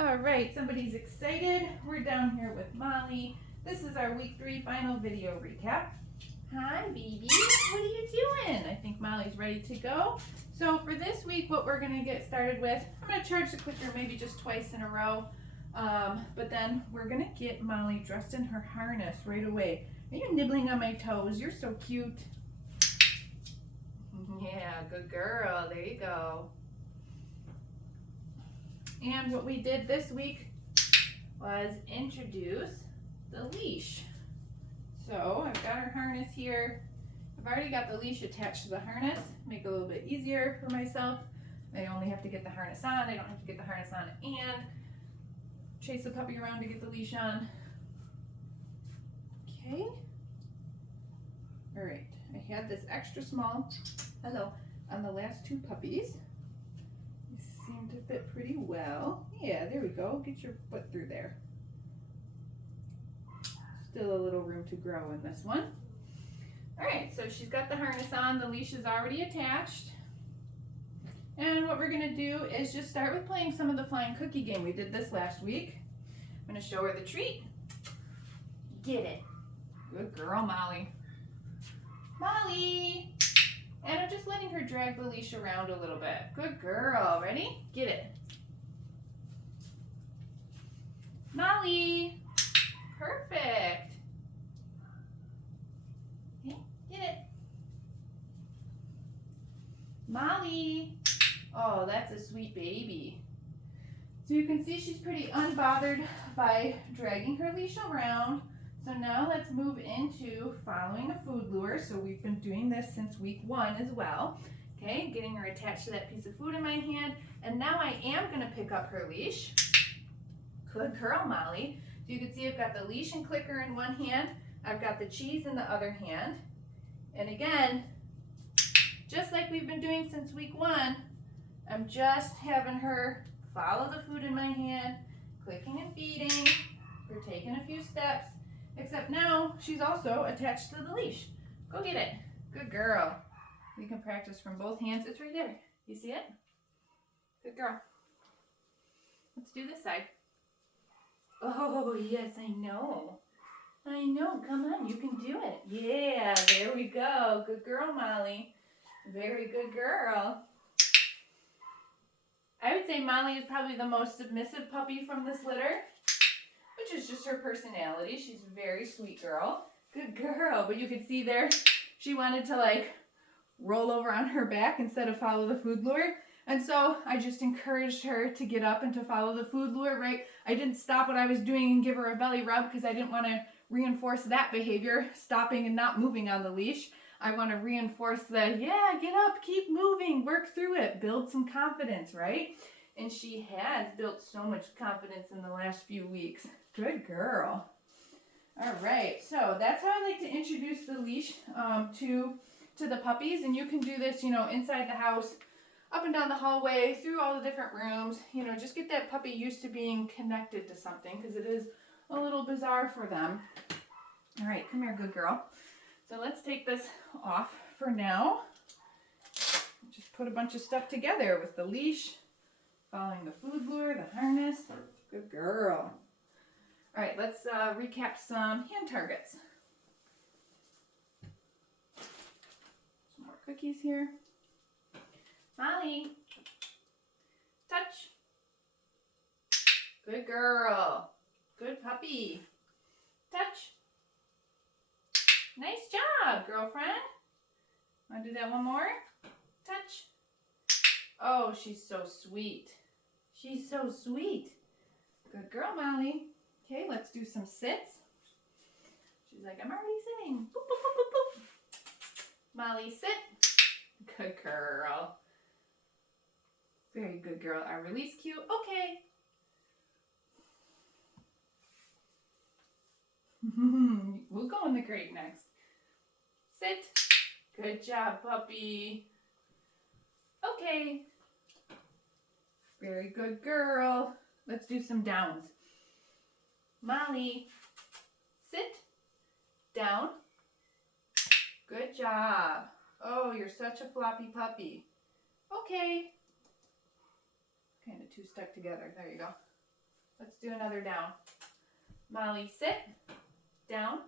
All right, somebody's excited. We're down here with Molly. This is our week 3 final video recap. Hi, baby. What are you doing? I think Molly's ready to go. So for this week, what we're going to get started with, I'm going to charge the clicker maybe just twice in a row. But then we're going to get Molly dressed in her harness right away. Are you nibbling on my toes? You're so cute. Yeah, good girl. There you go. And what we did this week was introduce the leash. So I've got her harness here. I've already got the leash attached to the harness. Make it a little bit easier for myself. I only have to get the harness on. I don't have to get the harness on and chase the puppy around to get the leash on. Okay. All right. I had this extra small, hello, on the last 2 puppies. Seem to fit pretty well. Yeah, there we go. Get your foot through there. Still a little room to grow in this one. All right, so she's got the harness on. The leash is already attached. And what we're gonna do is just start with playing some of the flying cookie game. We did this last week. I'm gonna show her the treat. Get it. Good girl, Molly. Molly! And I'm just letting her drag the leash around a little bit. Good girl. Ready? Get it. Molly. Perfect. Okay, get it. Molly. Oh, that's a sweet baby. So you can see she's pretty unbothered by dragging her leash around. So now let's move into following a food lure. So we've been doing this since week 1 as well. Okay, getting her attached to that piece of food in my hand. And now I am gonna pick up her leash. Good girl, Molly. So you can see I've got the leash and clicker in one hand. I've got the cheese in the other hand. And again, just like we've been doing since week 1, I'm just having her follow the food in my hand, clicking and feeding. We're taking a few steps. Except now she's also attached to the leash. Go get it. Good girl. You can practice from both hands. It's right there. You see it? Good girl. Let's do this side. Oh, yes, I know. I know. Come on, you can do it. Yeah, there we go. Good girl, Molly. Very good girl. I would say Molly is probably the most submissive puppy from this litter, which is just her personality. She's a very sweet girl. Good girl. But you could see there, she wanted to like roll over on her back instead of follow the food lure. And so I just encouraged her to get up and to follow the food lure, right? I didn't stop what I was doing and give her a belly rub because I didn't want to reinforce that behavior, stopping and not moving on the leash. I want to reinforce the, yeah, get up, keep moving, work through it, build some confidence, right? And she has built so much confidence in the last few weeks. Good girl. All right, so that's how I like to introduce the leash to the puppies. And you can do this, you know, inside the house, up and down the hallway, through all the different rooms. You know, just get that puppy used to being connected to something because it is a little bizarre for them. All right, come here, good girl. So let's take this off for now. Just put a bunch of stuff together with the leash, following the food lure, the harness. Good girl. All right, let's recap some hand targets. Some more cookies here. Molly, touch. Good girl. Good puppy. Touch. Nice job, girlfriend. Want to do that one more? Touch. Oh, she's so sweet. She's so sweet. Good girl, Molly. Okay, let's do some sits. She's like, I'm already sitting. Boop, boop, boop, boop, boop. Molly, sit. Good girl. Very good girl. Our release cue. Okay. We'll go in the crate next. Sit. Good job, puppy. Okay. Very good girl. Let's do some downs. Molly, sit, down. Good job. Oh, you're such a floppy puppy. Okay. Kind of two stuck together. There you go. Let's do another down. Molly, sit. Down.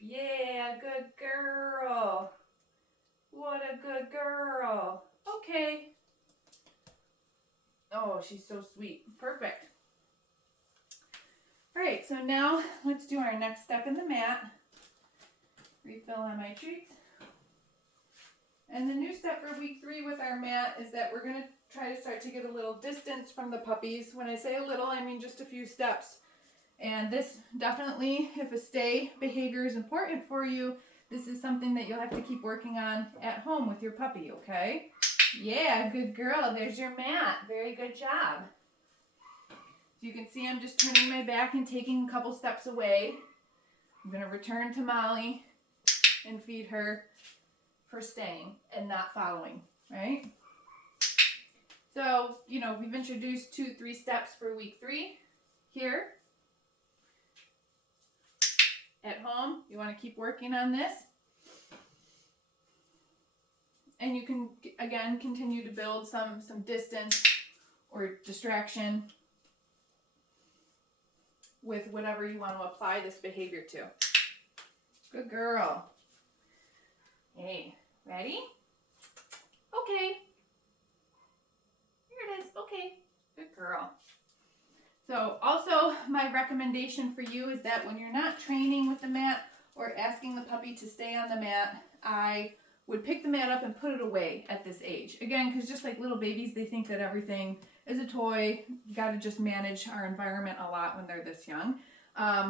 Yeah, good girl. What a good girl. Okay. Oh, she's so sweet. Perfect. All right, so now let's do our next step in the mat. Refill on my treats. And the new step for week 3 with our mat is that we're going to try to start to get a little distance from the puppies. When I say a little, I mean just a few steps. And this definitely, if a stay behavior is important for you, this is something that you'll have to keep working on at home with your puppy, okay? Yeah, good girl. There's your mat. Very good job. So you can see I'm just turning my back and taking a couple steps away. I'm going to return to Molly and feed her for staying and not following, right? So, you know, we've introduced 2-3 steps for week 3 here. At home, you want to keep working on this. And you can, again, continue to build some distance or distraction with whatever you want to apply this behavior to. Good girl. Hey, ready? Okay. Here it is. Okay. Good girl. So also my recommendation for you is that when you're not training with the mat or asking the puppy to stay on the mat, I would pick the mat up and put it away at this age. Again, because just like little babies, they think that everything is a toy. You got to just manage our environment a lot when they're this young.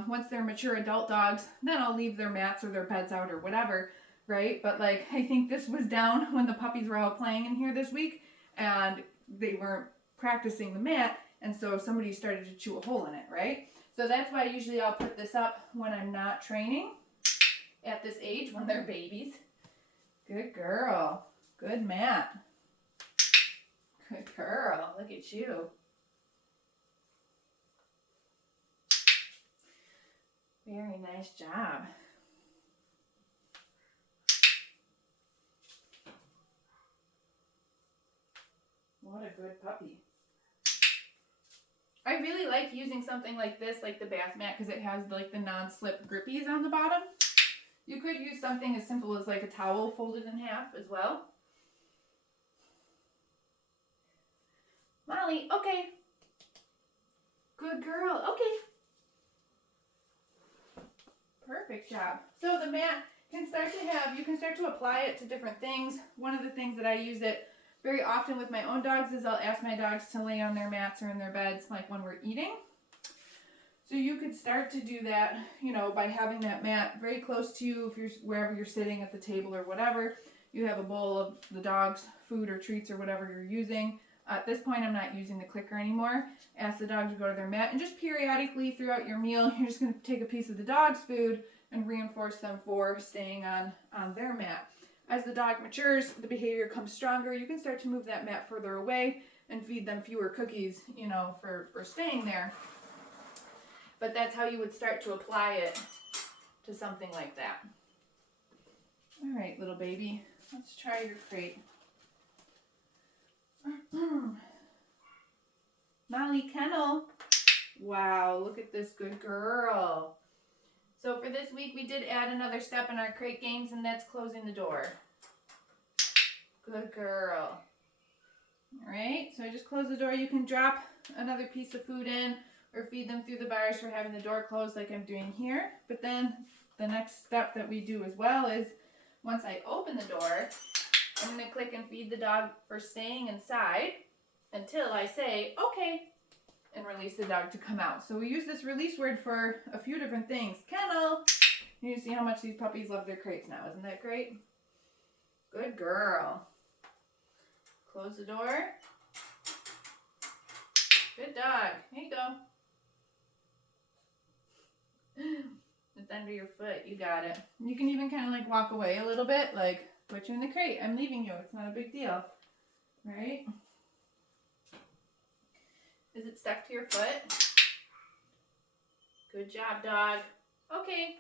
Once they're mature adult dogs, then I'll leave their mats or their beds out or whatever, right? But like, I think this was down when the puppies were all playing in here this week and they weren't practicing the mat. And so somebody started to chew a hole in it, right? So that's why usually I'll put this up when I'm not training at this age, when they're babies. Good girl. Good mat. Good girl. Look at you. Very nice job. What a good puppy. I really like using something like this, like the bath mat, because it has like the non-slip grippies on the bottom. You could use something as simple as like a towel folded in half as well. Molly, okay. Good girl, okay. Perfect job. So the mat can start to have, you can start to apply it to different things. One of the things that I use it very often with my own dogs is I'll ask my dogs to lay on their mats or in their beds like when we're eating. So you could start to do that, you know, by having that mat very close to you if you're wherever you're sitting at the table or whatever. You have a bowl of the dog's food or treats or whatever you're using. At this point, I'm not using the clicker anymore. Ask the dog to go to their mat, and just periodically throughout your meal, you're just going to take a piece of the dog's food and reinforce them for staying on their mat. As the dog matures, the behavior comes stronger. You can start to move that mat further away and feed them fewer cookies, you know, for staying there. But that's how you would start to apply it to something like that. All right, little baby, let's try your crate. Molly Kennel. Wow, look at this good girl. So for this week, we did add another step in our crate games, and that's closing the door. Good girl. All right, so I just close the door. You can drop another piece of food in or feed them through the bars for having the door closed like I'm doing here. But then the next step that we do as well is once I open the door, I'm going to click and feed the dog for staying inside until I say, okay, and release the dog to come out. So we use this release word for a few different things. Kennel. You see how much these puppies love their crates now. Isn't that great? Good girl. Close the door. Good dog. Here you go. It's under your foot. You got it. You can even kind of like walk away a little bit, like put you in the crate. I'm leaving you. It's not a big deal. Right? Is it stuck to your foot? Good job, dog. Okay.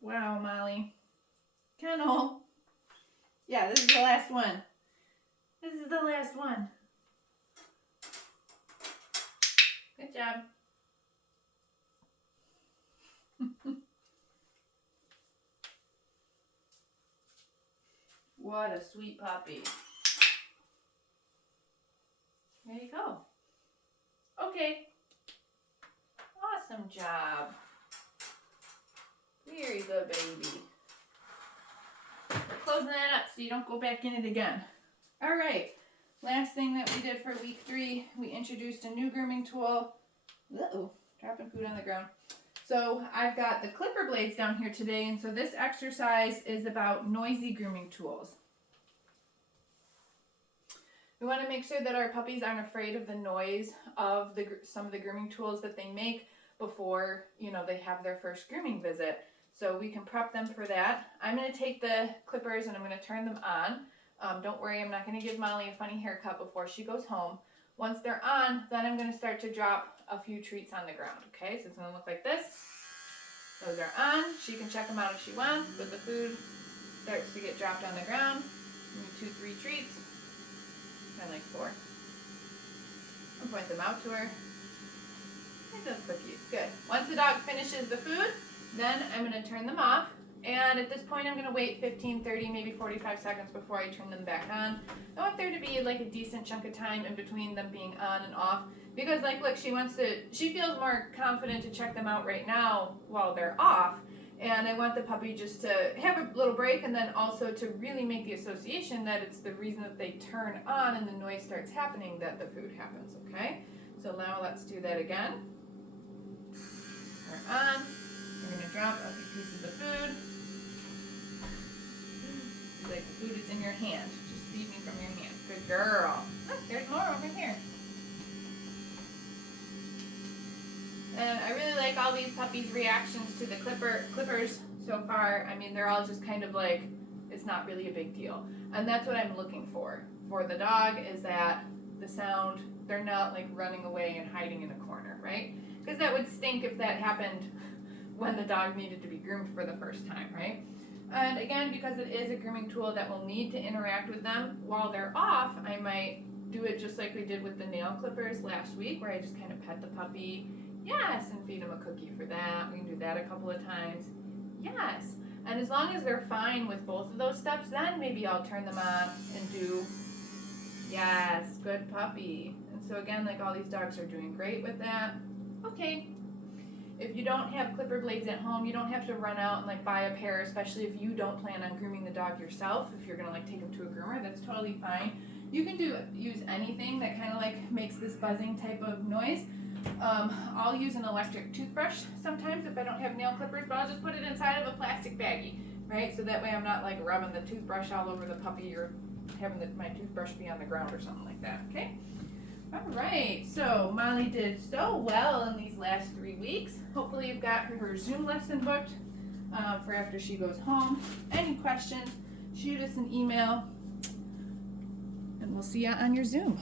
Wow, Molly. Kennel. Yeah, this is the last one. This is the last one. job. What a sweet puppy. There you go. Okay. Awesome job. Very good, baby. We're closing that up so you don't go back in it again. All right. Last thing that we did for week 3, we introduced a new grooming tool. Uh-oh, dropping food on the ground. So I've got the clipper blades down here today, and so this exercise is about noisy grooming tools. We want to make sure that our puppies aren't afraid of the noise of some of the grooming tools that they make before, they have their first grooming visit. So we can prep them for that. I'm going to take the clippers and I'm going to turn them on. Don't worry, I'm not going to give Molly a funny haircut before she goes home. Once they're on, then I'm going to start to drop a few treats on the ground. Okay, so it's going to look like this. Those are on. She can check them out if she wants, but the food starts to get dropped on the ground. Maybe 2, 3 treats. I like 4. I'll point them out to her. And those cookies. Good. Once the dog finishes the food, then I'm going to turn them off. And at this point, I'm going to wait 15, 30, maybe 45 seconds before I turn them back on. I want there to be like a decent chunk of time in between them being on and off. Because look, she feels more confident to check them out right now while they're off. And I want the puppy just to have a little break and then also to really make the association that it's the reason that they turn on and the noise starts happening that the food happens, okay? So now let's do that again. Turn on. You're going to drop a few pieces of food. Like the food is in your hand. Just feed me from your hand. Good girl. Look, there's more over here. And I really like all these puppies' reactions to the clippers so far. I mean, they're all just kind of like, it's not really a big deal. And that's what I'm looking for the dog, is that the sound, they're not like running away and hiding in a corner, right? Because that would stink if that happened when the dog needed to be groomed for the first time, right? And again, because it is a grooming tool that will need to interact with them while they're off, I might do it just like we did with the nail clippers last week, where I just kind of pet the puppy. Yes, and feed them a cookie for that. We can do that a couple of times. Yes. And as long as they're fine with both of those steps, then maybe I'll turn them on and do, yes, good puppy. And so again, like all these dogs are doing great with that. Okay. If you don't have clipper blades at home, you don't have to run out and like buy a pair, especially if you don't plan on grooming the dog yourself. If you're gonna like take him to a groomer, that's totally fine. You can use anything that kind of like makes this buzzing type of noise. I'll use an electric toothbrush sometimes if I don't have nail clippers, but I'll just put it inside of a plastic baggie, right? So that way I'm not like rubbing the toothbrush all over the puppy or having my toothbrush be on the ground or something like that, okay? All right, so Molly did so well in these last 3 weeks. Hopefully you've got her Zoom lesson booked for after she goes home. Any questions, shoot us an email, and we'll see you on your Zoom.